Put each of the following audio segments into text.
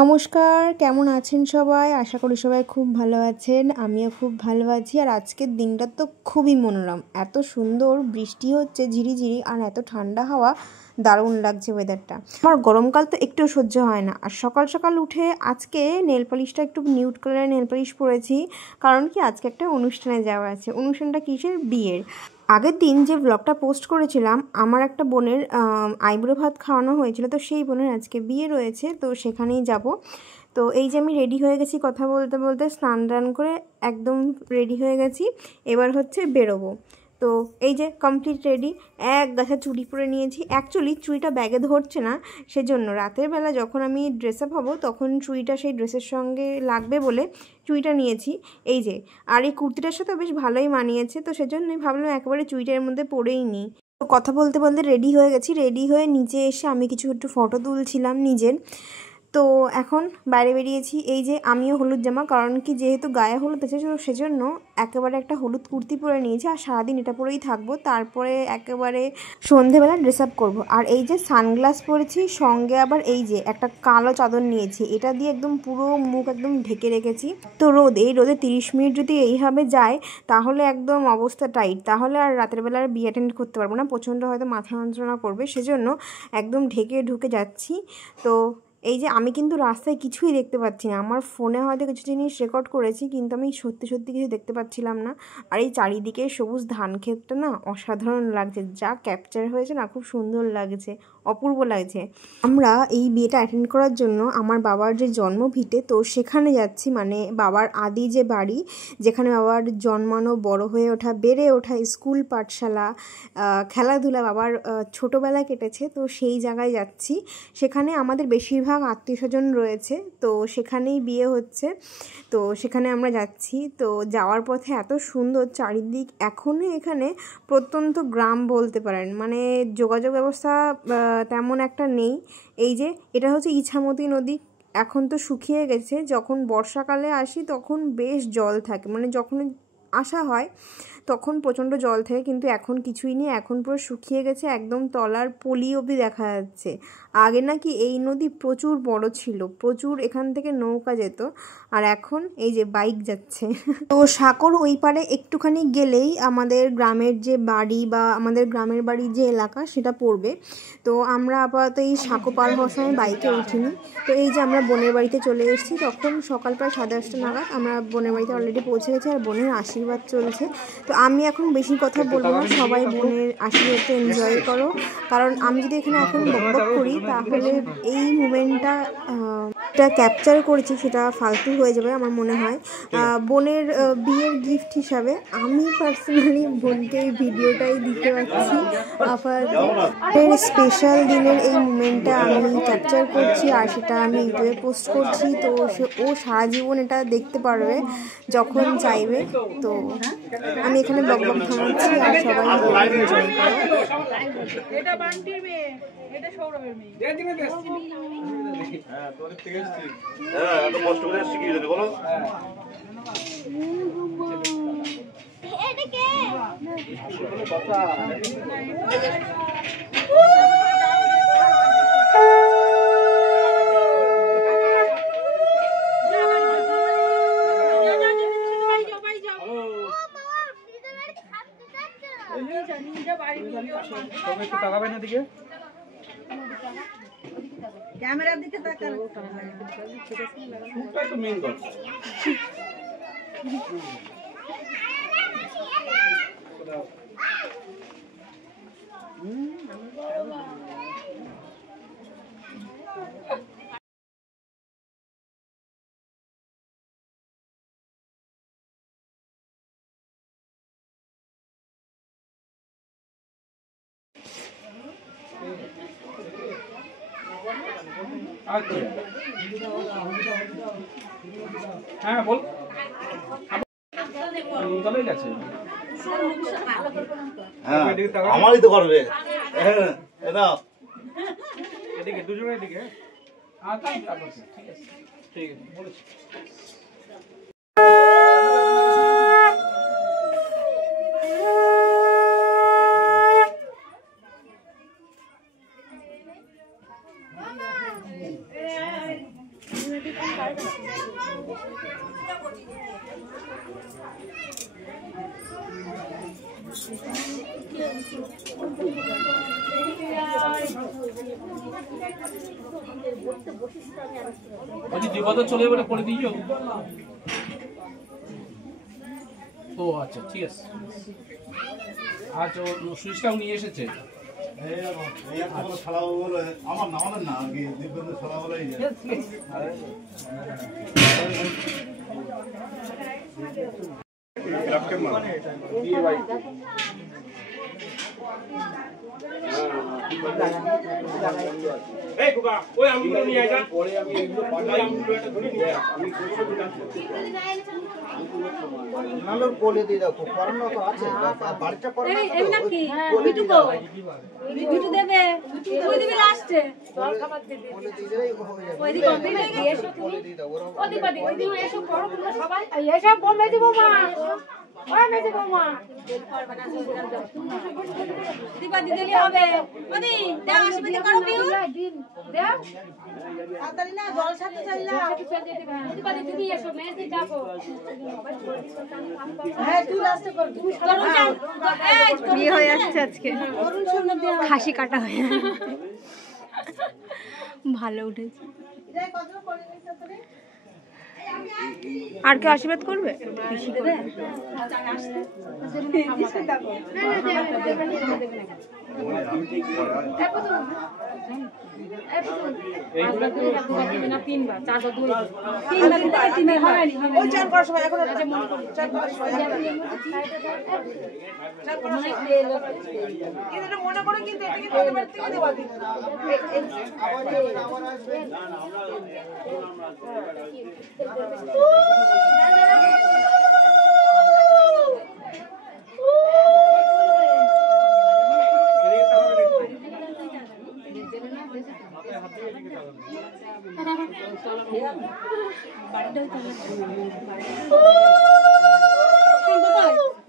নমস্কার, কেমন আছেন সবাই? আশা করি সবাই খুব ভালো আছেন। আমিও খুব ভালো আছি। আর আজকের দিনটা তো খুবই মনোরম, এত সুন্দর বৃষ্টি হচ্ছে ঝিরিঝিরি, আর এত ঠান্ডা হাওয়া, দারুণ লাগছে ওয়েদারটা। আমার গরমকাল তো একটু সহ্য হয় না। আর সকাল সকাল উঠে আজকে নেল পালিশটা একটু নিউড কালারের নেল পালিশ পরেছি, কারণ কি আজকে একটা অনুষ্ঠানে যাওয়া আছে। অনুষ্ঠানটা কিসের? বিয়ের। আগের দিন যে ব্লগটা পোস্ট করেছিলাম, আমার একটা বোনের আইবুড়ো ভাত খাওয়ানো হয়েছিল, তো সেই বোনের আজকে বিয়ে রয়েছে, তো সেখানেই যাব। তো এই যে আমি রেডি হয়ে গেছি, কথা বলতে বলতে স্নান টান করে একদম রেডি হয়ে গেছি। এবার হচ্ছে বেরোবো। তো এই যে কমপ্লিট রেডি, এক গাছা চুড়ি পরে নিয়েছি। অ্যাকচুয়ালি চুড়িটা ব্যাগে ধরছে না, সেজন্য রাতের বেলা যখন আমি ড্রেস আপ হবো তখন চুড়িটা সেই ড্রেসের সঙ্গে লাগবে বলে চুড়িটা নিয়েছি। এই যে, আর এই কুর্তিটার সাথে বেশ ভালোই মানিয়েছে, তো সেজন্যই ভাবলাম একেবারে চুড়িটার মধ্যে পরেই নিই। তো কথা বলতে বলতে রেডি হয়ে গেছি। রেডি হয়ে নিচে এসে আমি কিছু একটু ফটো তুলছিলাম নিজের। তো এখন বাইরে বেরিয়েছি। এই যে আমিও হলুদ জামা, কারণ কি যেহেতু গায়ে হলুদ আছে সেজন্য একেবারে একটা হলুদ কুর্তি পরে নিয়েছি, আর সারাদিন এটা পরেই থাকবো। তারপরে একেবারে সন্ধেবেলা ড্রেস আপ করবো। আর এই যে সানগ্লাস পরেছি, সঙ্গে আবার এই যে একটা কালো চাদর নিয়েছি, এটা দিয়ে একদম পুরো মুখ একদম ঢেকে রেখেছি। তো এই রোদে 30 মিনিট যদি এইভাবে যায় তাহলে একদম অবস্থা টাইট, তাহলে আর রাতের বেলা আর বিয়ে অ্যাটেন্ড করতে পারবো না, প্রচণ্ড হয়তো মাথা যন্ত্রণা করবে, সেজন্য একদম ঢেকে ঢুকে যাচ্ছি। তো এই যে আমি কিন্তু রাস্তায় কিছুই দেখতে পাচ্ছি না। আমার ফোনে হয়তো কিছু জিনিস রেকর্ড করেছি, কিন্তু আমি সত্যি সত্যি কিছু দেখতে পাচ্ছিলাম না। আর এই চারিদিকে সবুজ ধান ক্ষেতটা না অসাধারণ লাগছে, যা ক্যাপচার হয়েছে না, খুব সুন্দর লাগছে, অপূর্ব লাগছে। আমরা এই বিয়েটা অ্যাটেন্ড করার জন্য আমার বাবার যে জন্মভিটে, তো সেখানে যাচ্ছি, মানে বাবার আদি যে বাড়ি, যেখানে বাবার জন্মানো, বড় হয়ে ওঠা, বেড়ে ওঠা, স্কুল পাঠশালা, খেলাধুলা বাবার ছোটোবেলা কেটেছে, তো সেই জায়গায় যাচ্ছি। সেখানে আমাদের বেশিরভাগ আত্মীয় স্বজন রয়েছে, তো সেখানেই বিয়ে হচ্ছে। তো সেখানে আমরা যাচ্ছি। তো যাওয়ার পথে এত সুন্দর চারিদিক, এখনও এখানে প্রত্যন্ত গ্রাম বলতে পারেন, মানে যোগাযোগ ব্যবস্থা তেমন একটা নেই। এই যে এটা হচ্ছে ইছামতি নদী, এখন তো শুকিয়ে গেছে। যখন বর্ষাকালে আসি তখন বেশ জল থাকে, মানে যখন আসা হয় তখন প্রচণ্ড জল থাকে, কিন্তু এখন কিছুই নেই, এখন পুরো শুকিয়ে গেছে, একদম তলার পলি অবধি দেখা যাচ্ছে। আগে নাকি এই নদী প্রচুর বড় ছিল, প্রচুর এখান থেকে নৌকা যেত, আর এখন এই যে বাইক যাচ্ছে। তো সাঁকোর ওই পারে একটুখানি গেলেই আমাদের গ্রামের যে বাড়ি, বা আমাদের গ্রামের বাড়ির যে এলাকা সেটা পড়বে। তো আমরা আপাতত এই সাঁকো পার হওয়ার সময় বাইকে উঠিনি। তো এই যে আমরা বোনের বাড়িতে চলে এসেছি, তখন সকাল প্রায় 8:30 নাগাদ আমরা বোনের বাড়িতে অলরেডি পৌঁছে গেছি, আর বোনের আশীর্বাদ চলছে। তো আমি এখন বেশি কথা বলবো না, সবাই বোনের আশীর্বাদটা এনজয় করো, কারণ আমি যদি এখানে এখন বকবক করি তাহলে এই মুমেন্টটা ক্যাপচার করেছি সেটা ফালতু হয়ে যাবে আমার মনে হয়। বোনের বিয়ের গিফট হিসাবে আমি পার্সোনালি বোনকে এই ভিডিওটাই দিতে পারছি। আপাতত স্পেশাল দিনের এই মুমেন্টটা আমি ক্যাপচার করছি, আর সেটা আমি ইউটিউবে পোস্ট করছি। তো ও সারা জীবন এটা দেখতে পারবে যখন চাইবে। তো আমি এখানে ব্লগ থামাচ্ছি, আর সবাই এনজয় করো। এটা বান্টির মেয়ে, এটা সৌরভের মেয়ে। হ্যাঁ, তোর থেকে এসেছি। হ্যাঁ, এত কষ্ট করে শিখিয়ে দেবে বলো। এটা কে? আসলে কথা। সবাই একটু তাকাবেন না দিকে, ক্যামেরার দিকে তাকান। শুটটাই তো মেইন কথা। হ্যাঁ বল, আমারই তো করবে। এদিকে দুজনের দিকে। ঠিক আছে, ঠিক আছে বলেছি। চলে এবারে করে দিও। ও আচ্ছা ঠিক আছে। আচ্ছা ও সুইচটাও নিয়ে এসেছে। আমার নামালেন না আগে দিব্যেন্দ্র ছড়া বলাই এই কুকা ওই আমগুলো নিয়ে আয় যা পরে আমি এগুলো পাঠাই আমগুলো একটা ধরে নিয়ে আমি নালো বলে দিয়ে দাও করোনা তো আছে বাড়িটা করোনা তো এই নাকি মিটু কো মিটু দেবে ওই দিবে লাস্টে জল খাবার দিবে বলে দিলেই হয়ে যাবে ওই দিকে এসো বলে দিয়ে দাও ওই দিকে এসো করো তোমরা সবাই এসব বলে দিব মা ওই মেজে বৌমা দিবা দিলে হবে ওদি দাও আশীর্বাদ করো পিউ দাও তাড়াতাড়ি না জল ছাড়তে চাইলা দিবা দিদি এসো মেজে ডাকো হ্যাঁ তুই লাস্ট কর তুমি বিয়ে হয়ে আসছে আজকে, খাসি কাটা হয়ে ভালো উঠেছে। আর কেউ আশীর্বাদ করবে? পিসি করবে। মনে করে কিন্তু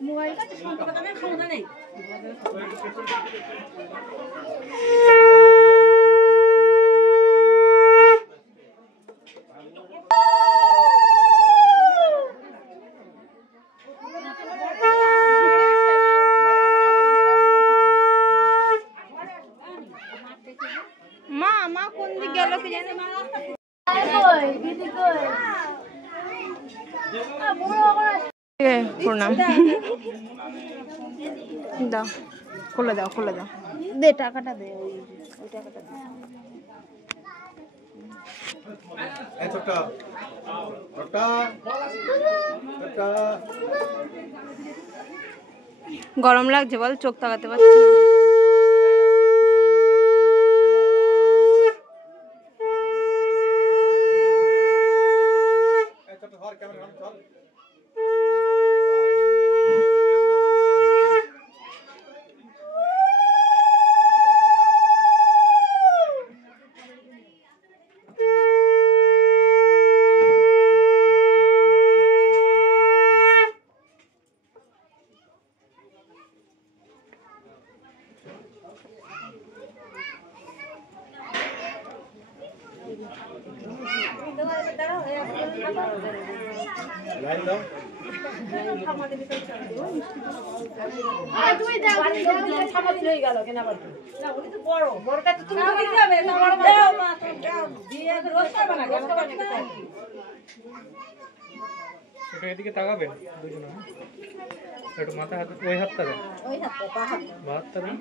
মোবাইলটা সম্পর্কে ক্ষমতা নেই। মা মা কোন দিক গেল কি জানি। প্রণাম দাও, খুলে দাও খুলে দাও, দে টাকাটা দে, ওই টাকাটা দে। গরম লাগছে বল, চোখ তাকাতে পারছি না। এদিকে তাকাবেন দুজনে, একটু মাথা হাত ওই হাতটা দেন, ওই হাতটা দেন।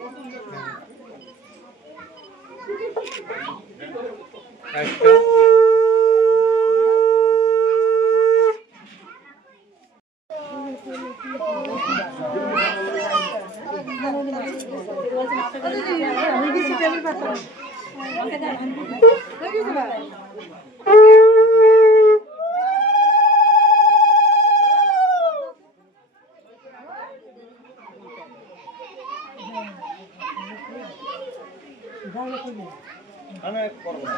আমি করব না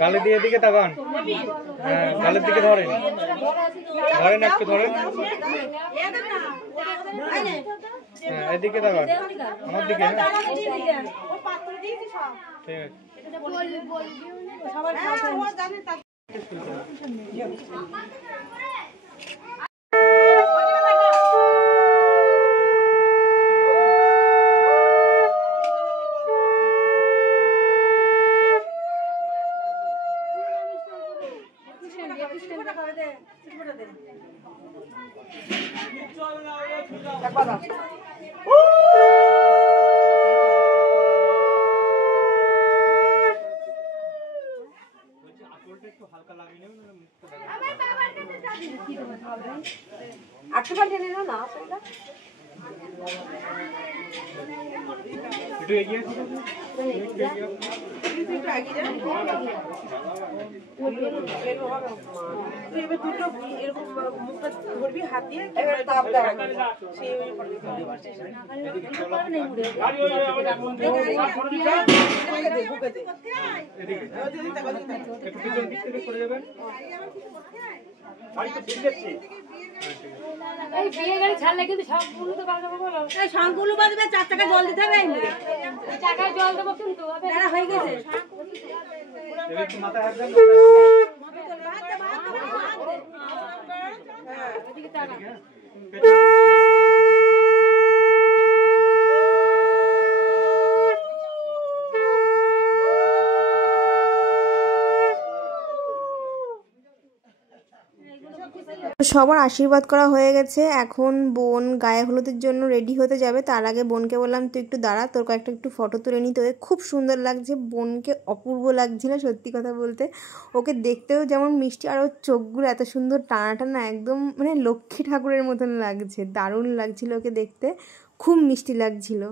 গালে দিয়ে দিকে তাকান, হ্যাঁ গালের দিকে ধরেন, ধরেন একটু ধরেন, হ্যাঁ এদিকে তাকান, আমার দিকে, ঠিক আছে। একটু এগিয়ে হাত দিয়ে সবগুলো বাজবে, 4 টাকা জল দিতে হবে, টাকায় জল দেবো কিন্তু হয়ে গেছে। সবার আশীর্বাদ করা হয়ে গেছে। এখন বোন গায়ে হলুদের জন্য রেডি হতে যাবে। তার আগে বোনকে বললাম তুই একটু দাঁড়া, তোর কয়েকটা একটু ফটো তুলে নিতে। ওকে খুব সুন্দর লাগছে, বোনকে অপূর্ব লাগছিল সত্যি কথা বলতে। ওকে দেখতেও যেমন মিষ্টি, আর ওর চোখগুলো এত সুন্দর টানা টানা, একদম মানে লক্ষ্মী ঠাকুরের মতন লাগছে, দারুণ লাগছিল ওকে দেখতে, খুব মিষ্টি লাগছিল।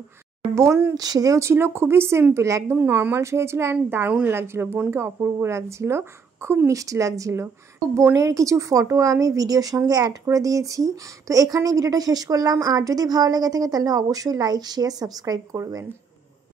বোন সেজেও ছিল খুবই সিম্পল, একদম নর্মাল সেজেছিল অ্যান্ড দারুণ লাগছিল, বোনকে অপূর্ব লাগছিল, খুব মিষ্টি লাগছিল। বোনের কিছু ফটো আমি ভিডিওর সঙ্গে অ্যাড করে দিয়েছি। তো এখানে ভিডিওটা শেষ করলাম। আর যদি ভালো লেগে থাকে তাহলে অবশ্যই লাইক, শেয়ার, সাবস্ক্রাইব করবেন।